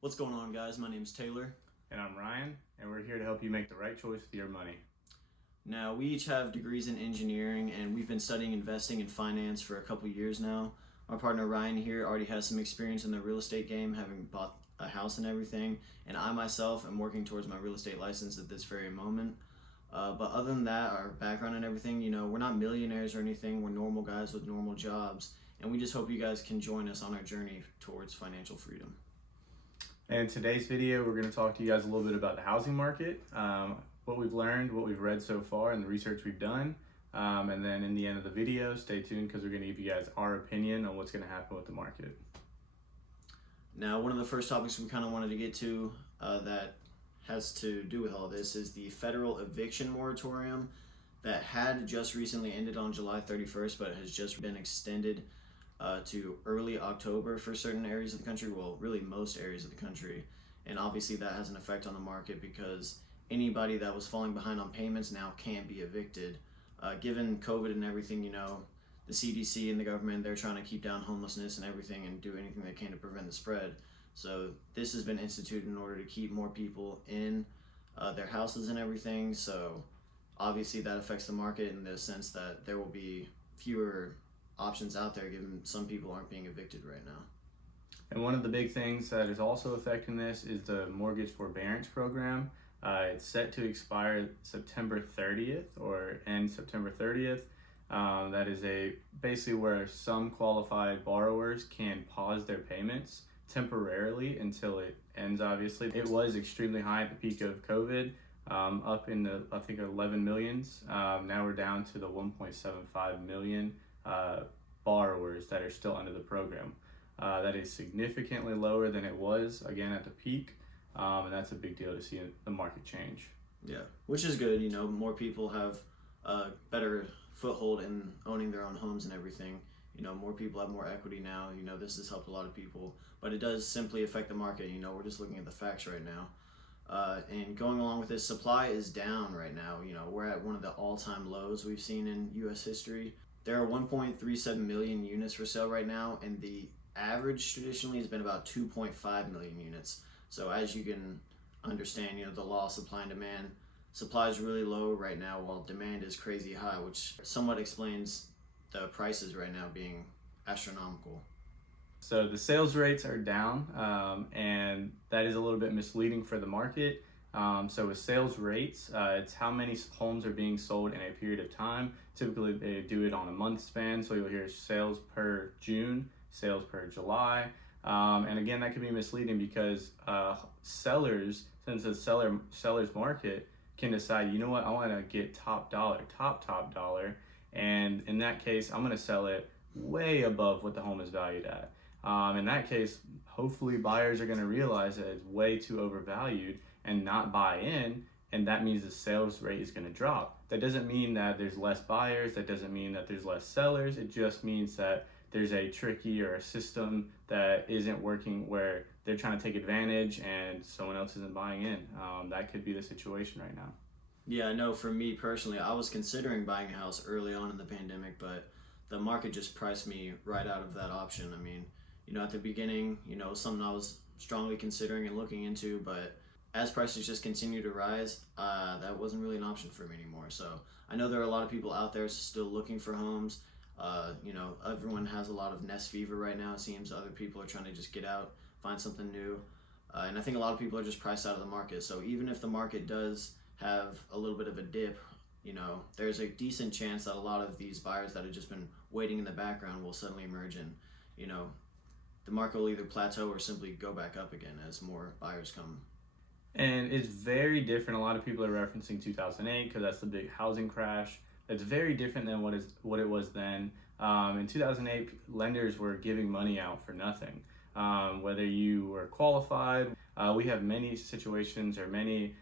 What's going on, guys? My name's Taylor. And I'm Ryan, and we're here to help you make the right choice with your money. Now, we each have degrees in engineering, and we've been studying investing and finance for a couple years now. My partner Ryan here already has some experience in the real estate game, having bought a house and everything, and I myself am working towards my real estate license at this very moment. But other than that, our background and everything, we're not millionaires or anything. We're normal guys with normal jobs, and we just hope you guys can join us on our journey towards financial freedom. And in today's video, we're going to talk to you guys a little bit about the housing market, what we've learned, what we've read so far, and the research we've done. And then in the end of the video, stay tuned because we're going to give you guys our opinion on what's going to happen with the market. Now, one of the first topics we kind of wanted to get to that has to do with all this is the federal eviction moratorium that had just recently ended on July 31st, but has just been extended to early October for certain areas of the country. Well, really most areas of the country. And obviously that has an effect on the market because anybody that was falling behind on payments now can't be evicted. Given COVID and everything, the CDC and the government, they're trying to keep down homelessness and everything and do anything they can to prevent the spread. So this has been instituted in order to keep more people in their houses and everything. So obviously that affects the market in the sense that there will be fewer options out there given some people aren't being evicted right now. And one of the big things that is also affecting this is the mortgage forbearance program. It's set to expire September 30th or end September 30th. That is basically where some qualified borrowers can pause their payments temporarily until it ends. Obviously, it was extremely high at the peak of COVID, up in the, I think, 11 millions. Now we're down to the 1.75 million borrowers that are still under the program. That is significantly lower than it was, again, at the peak, and that's a big deal to see the market change. Yeah, which is good. More people have a better foothold in owning their own homes and everything. More people have more equity now. This has helped a lot of people, but it does simply affect the market. We're just looking at the facts right now. And going along with this, supply is down right now. We're at one of the all-time lows we've seen in U.S. history. There are 1.37 million units for sale right now, and the average traditionally has been about 2.5 million units. So as you can understand, the law of supply and demand, supply is really low right now while demand is crazy high, which somewhat explains the prices right now being astronomical. So the sales rates are down, and that is a little bit misleading for the market. So with sales rates, it's how many homes are being sold in a period of time. Typically they do it on a month span, so you'll hear sales per June, sales per July. And again, that can be misleading because sellers, since it's seller's market, can decide, you know what, I want to get top dollar, top dollar. And in that case, I'm going to sell it way above what the home is valued at. In that case, hopefully buyers are going to realize that it's way too overvalued and not buy in, and that means the sales rate is going to drop. That doesn't mean that there's less buyers, that doesn't mean that there's less sellers, it just means that there's a tricky or a system that isn't working where they're trying to take advantage and someone else isn't buying in. That could be the situation right now. Yeah, I know for me personally, I was considering buying a house early on in the pandemic, but the market just priced me right out of that option. I mean, at the beginning, something I was strongly considering and looking into, but as prices just continue to rise, that wasn't really an option for me anymore. So I know there are a lot of people out there still looking for homes. Everyone has a lot of nest fever right now. It seems other people are trying to just get out, find something new. And I think a lot of people are just priced out of the market. So even if the market does have a little bit of a dip, there's a decent chance that a lot of these buyers that have just been waiting in the background will suddenly emerge and, the market will either plateau or simply go back up again as more buyers come. And it's very different. A lot of people are referencing 2008 because that's the big housing crash. It's very different than what it was then. In 2008, lenders were giving money out for nothing. Whether you were qualified, we have many situations or many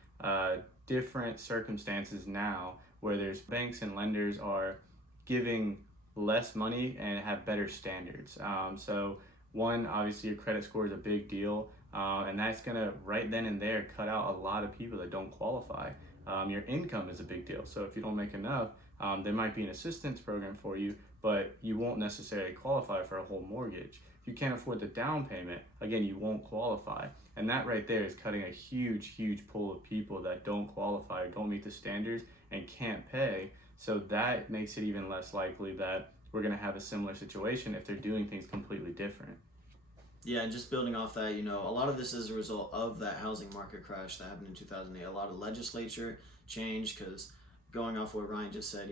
different circumstances now where there's banks and lenders are giving less money and have better standards. So one, obviously your credit score is a big deal, and that's gonna right then and there cut out a lot of people that don't qualify. Your income is a big deal. So if you don't make enough, there might be an assistance program for you, but you won't necessarily qualify for a whole mortgage. If you can't afford the down payment, again, you won't qualify. And that right there is cutting a huge pool of people that don't qualify or don't meet the standards and can't pay. So that makes it even less likely that we're going to have a similar situation if they're doing things completely different. Yeah, and just building off that, a lot of this is a result of that housing market crash that happened in 2008. A lot of legislature changed because, going off what Ryan just said,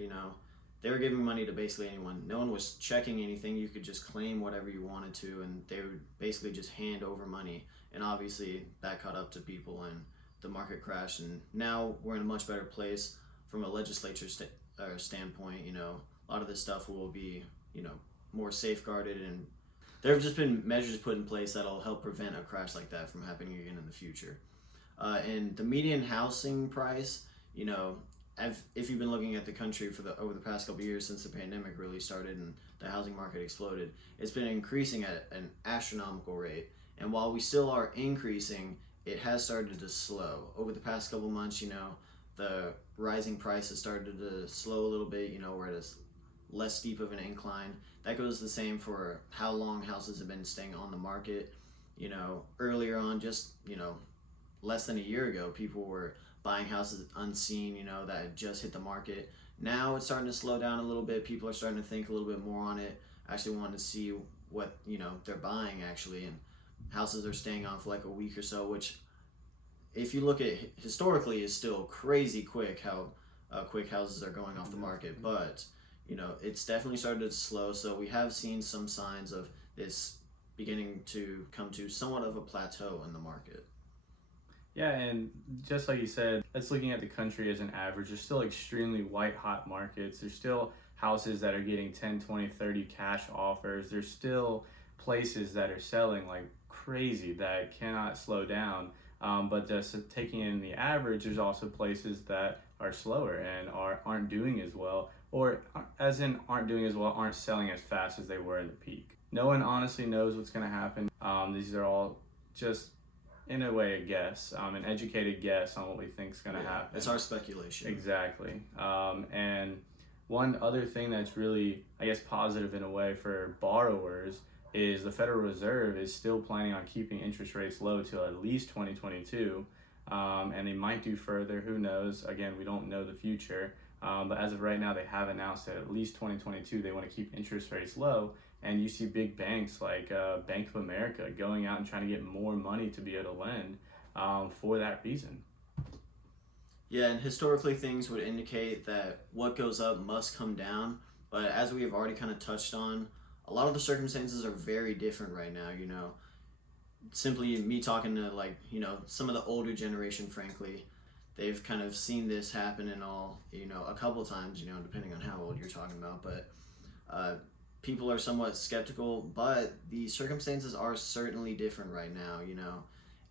they were giving money to basically anyone. No one was checking anything. You could just claim whatever you wanted to, and they would basically just hand over money. And obviously, that caught up to people, and the market crashed. And now we're in a much better place from a legislature standpoint. A lot of this stuff will be, more safeguarded, and there have just been measures put in place that'll help prevent a crash like that from happening again in the future. And the median housing price, if you've been looking at the country over the past couple of years since the pandemic really started and the housing market exploded, it's been increasing at an astronomical rate. And while we still are increasing, it has started to slow. Over the past couple months, the rising prices started to slow a little bit. We're at a less steep of an incline. That goes the same for how long houses have been staying on the market. Earlier on, just, less than a year ago, people were buying houses unseen, that had just hit the market. Now it's starting to slow down a little bit. People are starting to think a little bit more on it, actually wanting to see what, they're buying actually. And houses are staying on for like a week or so, which, if you look at historically, is still crazy quick how quick houses are going off the market. But it's definitely started to slow, so we have seen some signs of this beginning to come to somewhat of a plateau in the market. Yeah, and just like you said, that's looking at the country as an average. There's still extremely white hot markets. There's still houses that are getting 10, 20, 30 cash offers. There's still places that are selling like crazy that cannot slow down. But just taking in the average, there's also places that are slower and aren't doing as well, or as in aren't doing as well, aren't selling as fast as they were in the peak. No one honestly knows what's going to happen. These are all just, in a way, a guess, an educated guess on what we think is going to happen. It's our speculation. Exactly. And one other thing that's really, I guess, positive in a way for borrowers is the Federal Reserve is still planning on keeping interest rates low till at least 2022. And they might do further, who knows? Again, we don't know the future. But as of right now, they have announced that at least 2022, they want to keep interest rates low. And you see big banks like Bank of America going out and trying to get more money to be able to lend for that reason. Yeah, and historically things would indicate that what goes up must come down. But as we have already kind of touched on, a lot of the circumstances are very different right now. Simply me talking to some of the older generation, frankly, they've kind of seen this happen and all, a couple times, depending on how old you're talking about. But people are somewhat skeptical, but the circumstances are certainly different right now,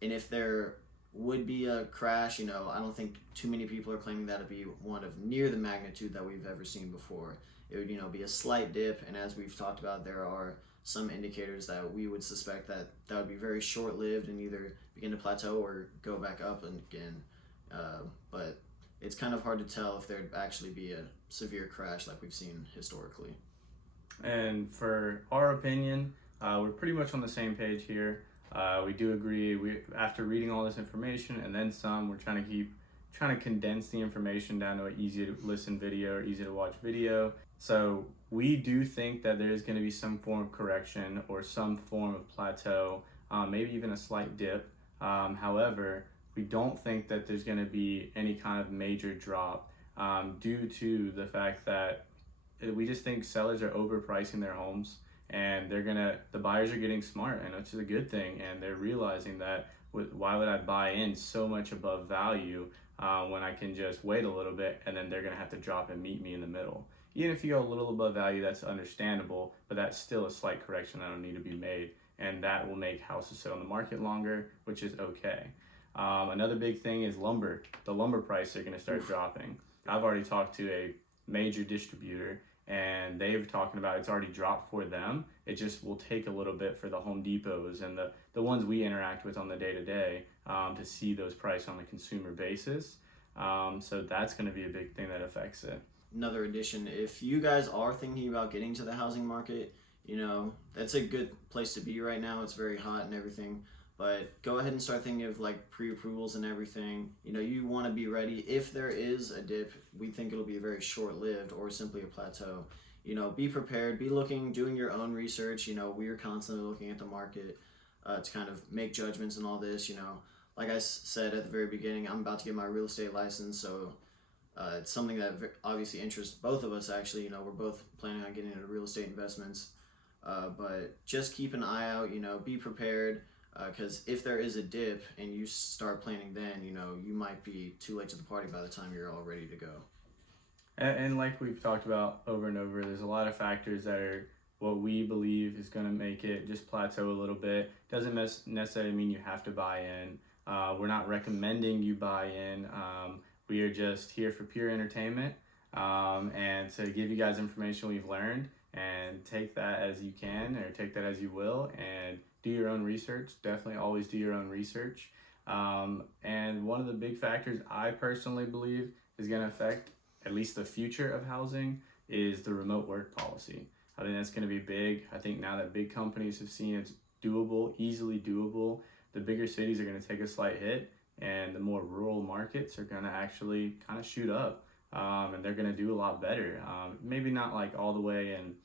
and if there would be a crash, I don't think too many people are claiming that to be one of near the magnitude that we've ever seen before. It would, be a slight dip, and as we've talked about, there are some indicators that we would suspect that would be very short-lived and either begin to plateau or go back up again. But it's kind of hard to tell if there'd actually be a severe crash like we've seen historically. And for our opinion, we're pretty much on the same page here. We do agree. After reading all this information and then some, we're trying to condense the information down to an easy to listen video or easy to watch video. So we do think that there's going to be some form of correction or some form of plateau, maybe even a slight dip. However, we don't think that there's going to be any kind of major drop due to the fact that we just think sellers are overpricing their homes, and the buyers are getting smart, and which is a good thing, and they're realizing that why would I buy in so much above value when I can just wait a little bit, and then they're going to have to drop and meet me in the middle. Even if you go a little above value, that's understandable, but that's still a slight correction that'll need to be made, and that will make houses sit on the market longer, which is okay. Another big thing is lumber. The lumber prices are going to start dropping. I've already talked to a major distributor, and they've talking about it's already dropped for them. It just will take a little bit for the Home Depots and the ones we interact with on the day-to-day to see those prices on a consumer basis. So that's going to be a big thing that affects it. Another addition, if you guys are thinking about getting to the housing market, that's a good place to be right now. It's very hot and everything. But go ahead and start thinking of like pre-approvals and everything. You want to be ready. If there is a dip, we think it'll be very short-lived or simply a plateau. Be prepared, be looking, doing your own research. We are constantly looking at the market to kind of make judgments and all this. Like I said at the very beginning, I'm about to get my real estate license, so it's something that obviously interests both of us. Actually, we're both planning on getting into real estate investments. But just keep an eye out. Be prepared. Because if there is a dip and you start planning then, you might be too late to the party by the time you're all ready to go. And like we've talked about over and over, there's a lot of factors that are what we believe is going to make it just plateau a little bit. Doesn't necessarily mean you have to buy in. We're not recommending you buy in. We are just here for pure entertainment and to give you guys information we've learned, and take that as you can or take that as you will, and do your own research. Definitely always do your own research. And one of the big factors I personally believe is going to affect at least the future of housing is the remote work policy. I think that's going to be big. I think now that big companies have seen it's doable, easily doable, the bigger cities are going to take a slight hit, and the more rural markets are going to actually kind of shoot up, and they're going to do a lot better. Maybe not like all the way in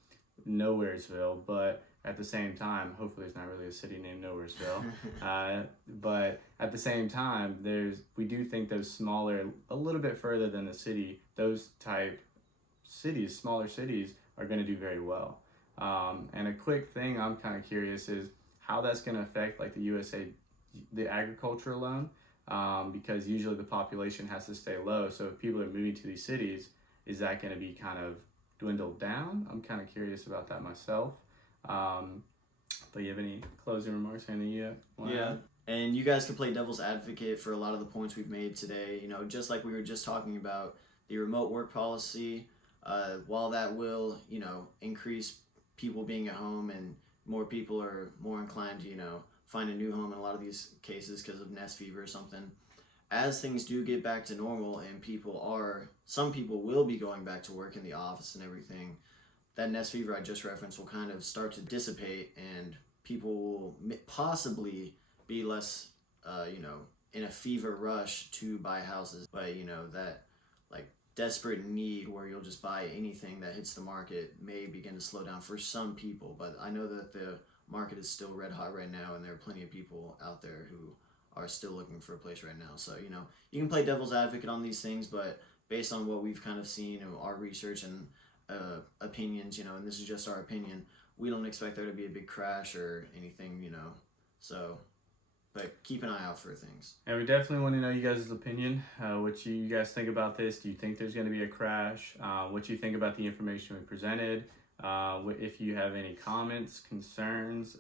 Nowheresville, but at the same time, hopefully it's not really a city named Nowheresville, but at the same time, we do think those smaller, a little bit further than the city, those type cities, smaller cities, are going to do very well. And a quick thing I'm kind of curious is how that's going to affect like the agricultural loan, because usually the population has to stay low. So if people are moving to these cities, is that going to be kind of dwindled down? I'm kind of curious about that myself. But you have any closing remarks? Anything you want to add? And you guys can play devil's advocate for a lot of the points we've made today. Just like we were just talking about the remote work policy, while that will, increase people being at home and more people are more inclined to, find a new home in a lot of these cases because of nest fever or something. As things do get back to normal and some people will be going back to work in the office and everything, that nest fever I just referenced will kind of start to dissipate, and people will possibly be less, in a fever rush to buy houses. But, that like desperate need where you'll just buy anything that hits the market may begin to slow down for some people. But I know that the market is still red hot right now, and there are plenty of people out there who are still looking for a place right now. So, you can play devil's advocate on these things, but based on what we've kind of seen, our research and opinions, and this is just our opinion, we don't expect there to be a big crash or anything, so, but keep an eye out for things. And we definitely want to know you guys' opinion, what you guys think about this. Do you think there's going to be a crash? What you think about the information we presented? If you have any comments, concerns.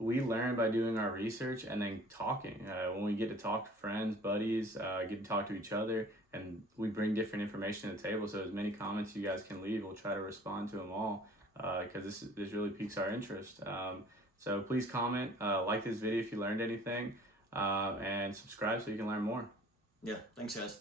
We learn by doing our research and then talking. When we get to talk to friends, buddies, get to talk to each other, and we bring different information to the table. So as many comments you guys can leave, we'll try to respond to them all, because this really piques our interest. So please comment, like this video if you learned anything, and subscribe so you can learn more. Yeah, thanks guys.